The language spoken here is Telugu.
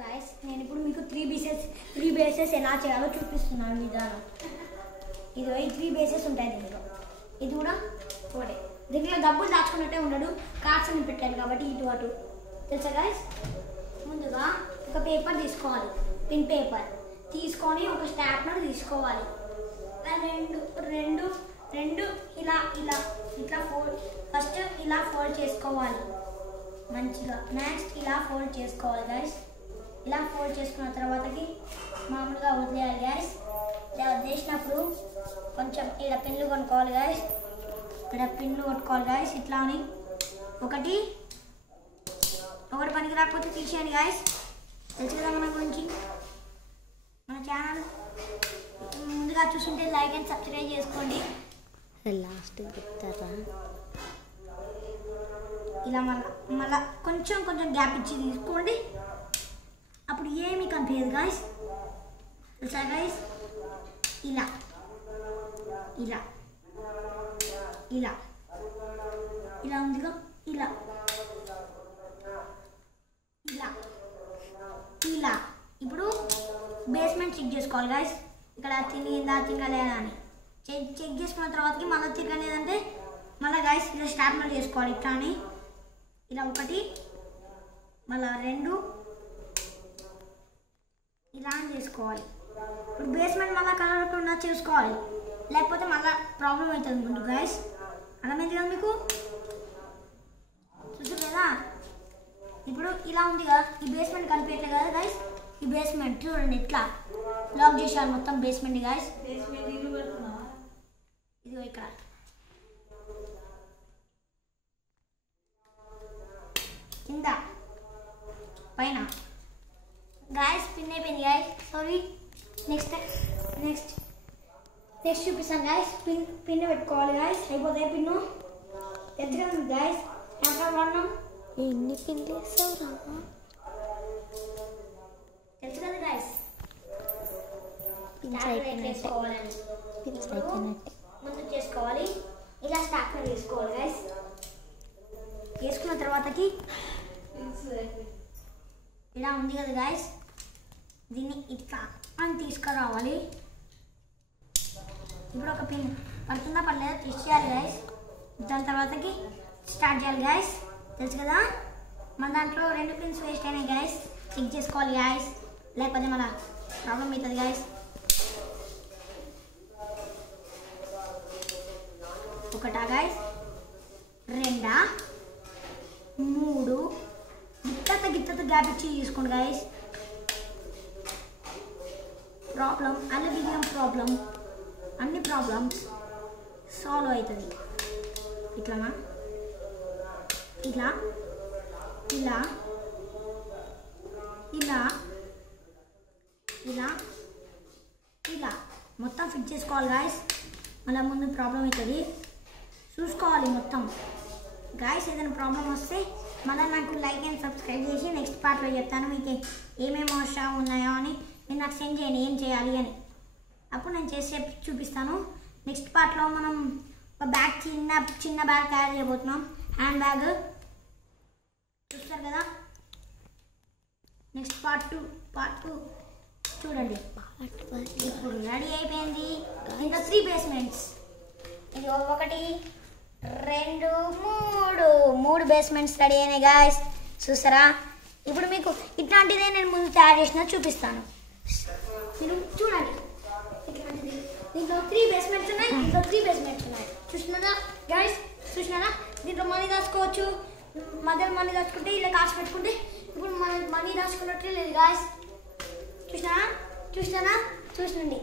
గాయస్ నేను ఇప్పుడు మీకు త్రీ బేసెస్ ఎలా చేయాలో చూపిస్తున్నాను విధానం. ఇది 3 బేసెస్ ఉంటాయి దీంట్లో. ఇది కూడా ఒకటే. దీంట్లో డబ్బులు దాచుకున్నట్టే ఉండడు, కార్డ్స్ అని పెట్టాను కాబట్టి ఇటు అటు తెలుసా గాయస్. ముందుగా ఒక పేపర్ తీసుకోవాలి, పిన్ పేపర్ తీసుకొని ఒక స్టాప్నర్ తీసుకోవాలి. రెండు ఇలా ఇట్లా ఫస్ట్ ఇలా ఫోల్డ్ చేసుకోవాలి మంచిగా. నెక్స్ట్ ఇలా ఫోల్డ్ చేసుకోవాలి గైస్. ఇలా ఫోల్డ్ చేసుకున్న తర్వాతకి మామూలుగా వదిలేయాలి గైస్. ఇలా వదిలేసినప్పుడు కొంచెం ఇలా పిన్లు కొనుక్కోవాలి గైస్. ఇక్కడ పిన్లు కొట్టుకోవాలి గైస్. ఇట్లా అని ఒకటి పనికి రాకపోతే తీసేయండి గైస్. తెలుసు కదా మన గురించి. మన ఛానల్ ముందుగా చూస్తుంటే లైక్ అండ్ సబ్స్క్రైబ్ చేసుకోండి. లాస్ట్ చెప్తారా? ఇలా మళ్ళా కొంచెం గ్యాప్ ఇచ్చి తీసుకోండి. అప్పుడు ఏమీ కనిపించదు గాయస్. తెలుసా గాయస్. ఇలా ఇలా ఇలా ఇలా ఉందిగా. ఇలా ఇలా ఇలా ఇప్పుడు బేస్మెంట్ చెక్ చేసుకోవాలి గాయస్. ఇక్కడ తిరగలేదా అని చెక్ చేసుకున్న తర్వాతకి మళ్ళీ తిరగలేదంటే మళ్ళీ గాయస్ ఇలా స్టాప్నర్ చేసుకోవాలి. ఇట్లా అని ఇలా ఒకటి మళ్ళీ 2 ఇలా చేసుకోవాలి. ఇప్పుడు బేస్మెంట్ మళ్ళీ కలరకుండా చూసుకోవాలి, లేకపోతే మళ్ళీ ప్రాబ్లం అవుతుంది ముందు గాయస్. అర్థమైంది కదా మీకు? చూసారు కదా. ఇప్పుడు ఇలా ఉంది కదా, ఈ బేస్మెంట్ కనిపించట్లేదు కదా గాయస్. ఈ బేస్మెంట్ చూడండి ఇట్లా లాక్ చేసేయాలి మొత్తం బేస్మెంట్ గాయస్. ఇదిగో ఇక్కడ కింద పైన గాయస్ పిన్ అయిపోయింది గాయస్. సారీ నెక్స్ట్ చూపిస్తాను గాయస్. పిన్ పెట్టుకోవాలి గాయస్. అయిపోతాయి పిన్ను ఎత్తుగా ఉంది గాయస్. ఎక్కడ వాడినాం ఎన్ని పిన్లు వేస్తారా? తెలుసు కదా గాయస్. వేసుకోవాలని ముందు చేసుకోవాలి. ఇలా స్టాప్నర్ వేసుకోవాలి గాయస్. వేసుకున్న తర్వాతకి ఇలా ఉంది కదా గాయస్, దీన్ని ఇట్లా అని తీసుకురావాలి. ఇప్పుడు ఒక పిన్ పడుతుందా పడలేదా తీసేయాలి గాయస్. దాని తర్వాతకి స్టార్ట్ చేయాలి గాయస్. తెలుసు కదా. మన దాంట్లో 2 పిన్స్ వేస్ట్ అయినాయి గాయస్. చెక్ చేసుకోవాలి గాయస్, లేకపోతే మన ప్రాబ్లం అవుతుంది గాయస్. ఒకటా గాయస్, 2 3 గిత్తత గ్యాప్ ఇచ్చి తీసుకోండి గాయస్. ప్రాబ్లం అన్ని ప్రాబ్లమ్స్ సాల్వ్ అవుతుంది. ఇట్లానా ఇలా ఇలా ఇలా ఇలా ఇలా మొత్తం ఫిట్ చేసుకోవాలి గాయస్. మళ్ళీ ముందు ప్రాబ్లం అవుతుంది చూసుకోవాలి మొత్తం గాయస్. ఏదైనా ప్రాబ్లం వస్తే మళ్ళీ నాకు లైక్ అండ్ సబ్స్క్రైబ్ చేసి నెక్స్ట్ పార్ట్లో చెప్తాను మీకు ఏమేమి అవసరం ఉన్నాయో అని. మీరు నాకు సెండ్ చేయండి ఏం చేయాలి అని, అప్పుడు నేను చేసి చూపిస్తాను. నెక్స్ట్ పార్ట్లో మనం ఒక బ్యాగ్ చిన్న బ్యాగ్ తయారు చేయబోతున్నాం. హ్యాండ్ బ్యాగ్ చూస్తారు కదా. నెక్స్ట్ పార్ట్ 2 చూడండి. ఇప్పుడు రెడీ అయిపోయింది. ఇంకా 3 బేస్మెంట్స్. ఇది 1 2 3 బేస్మెంట్స్ రెడీ అయినాయి గాయస్. చూసారా. ఇప్పుడు మీకు ఇట్లాంటిదే నేను ముందు తయారు చేసిన చూపిస్తాను. మీరు చూడండి. ఇట్లాంటిది దీంట్లో 3 బేస్మెంట్స్ ఉన్నాయి. దీంట్లో 3 బేస్మెంట్స్ ఉన్నాయి. చూసినారా గాయస్. చూసినారా. దీంట్లో మనీ దాచుకోవచ్చు. మధ్యలో మనీ దాచుకుంటే ఇలా కాసు పెట్టుకుంటే ఇప్పుడు మనం మనీ దాచుకున్నట్లే లేదు గాయస్. చూసినారా చూసినండి.